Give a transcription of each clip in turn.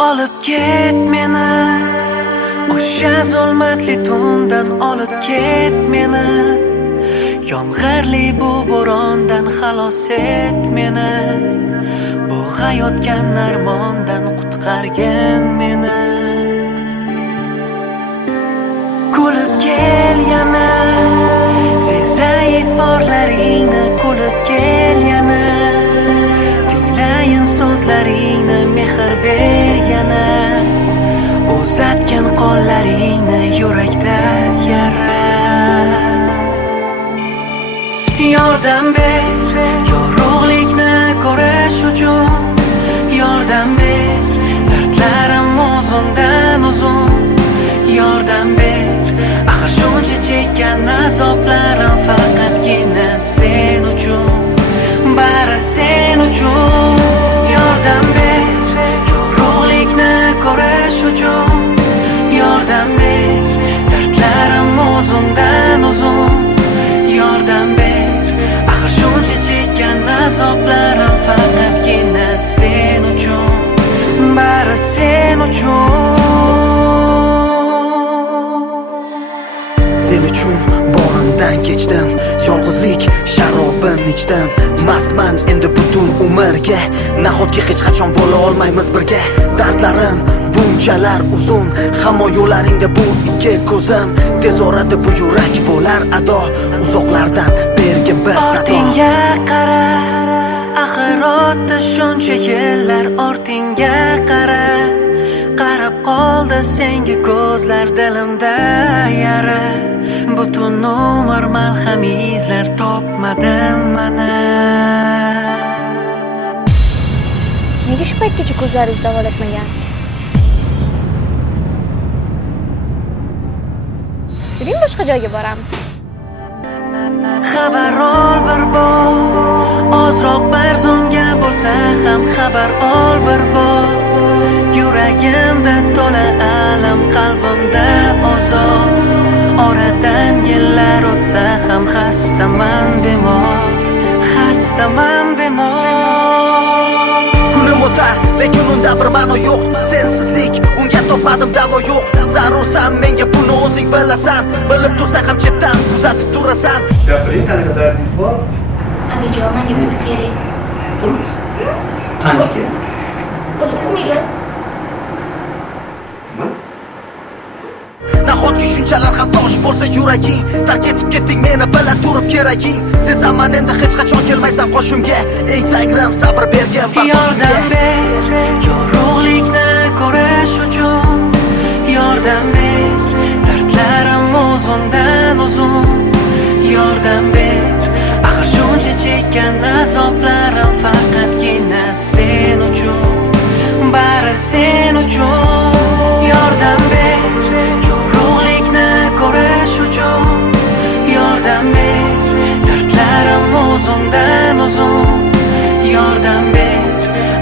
Olib ket meni o'sha zulmatli tundan, olib ket meni yomg'irli bu bo'rondan, xalos et meni bu hayotgan armondan, qutqargin meni. Kulib kel yana, sezay iforlaringni, kulib kel yana, tinglayin so'zlaringni, mehr ber yana, uzatgan qo'llaringni yurakda yara. Yordam ber yorug'likni ko'rish uchun, yordam ber dardlarim uzundan uzun, yordam ber axir shuncha chekkan azoblarim faqatgina sen uchun, bari sen uchun. Yordam ber yorug'likni ko'rish uchun, yordam ber dardlarim uzundan uzun, yordam ber axir shuncha chekkan azoblarim faqatgina sen uchun, bari sen uchun. Sen uchun borimdan kechdim, yolg'izlik sharobin ichdim. Mastman endi butun umrga, nahotki hech qachon bo'la olmaymiz birga. Dardlarim bunchalar uzun, hamma yo'llaringda bu ikki ko'zim. Tez orada bu yurak bo'lar ado, uzoqlardan bergin bir sado. Ortingga qara, axir o'tdi shuncha yillar. Ortingga qara, qarab qoldi senga ko'zlar, dilimda yara. Butun umr malham izlar topmadim mana. Nega shu paytgacha ko'zlaringizni davolatmagansiz? Yuring, boshqa joyga boramiz. Xabar ol bir bor, ozroq bir zumga bo'lsa ham xabar ol bir bor. Yuragimda to'la alam, qalbimda ozor. Oradan yillar o'tsa ham xastaman bemor, xastaman bemor. Kunim o'tar, lekin unda bir ma'no yo'q. Sensizlik, unga topmadim davo yo'q. Zarursan menga, buni o'zing bilasan. Bilib tursa ham chetdan kuzatib turasan. Gapiring, qanaqa dardingiz bor? Adajon, menga pul kerak. Pulmi? Qancha kerak? 30 million. Nima? Nahotki shunchalar ham tosh bo'lsa yuraging, tark etib ketding meni bila turib keraging. Sezaman endi hech qachon kelmaysan qo'shimga. Ey Tangrim, sabr bergin Yordam ber yorug'likni ko'rish uchun, yordam ber dardlarim uzundan uzun, yordam ber axir shuncha chekkan azoblarim faqatgina sen uchun, bari sen uchun. Yordam ber yorug'likni ko'rish uchun, yordam ber dardlarim uzundan uzun, yordam ber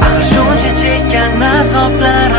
axir shuncha chekkan azoblarim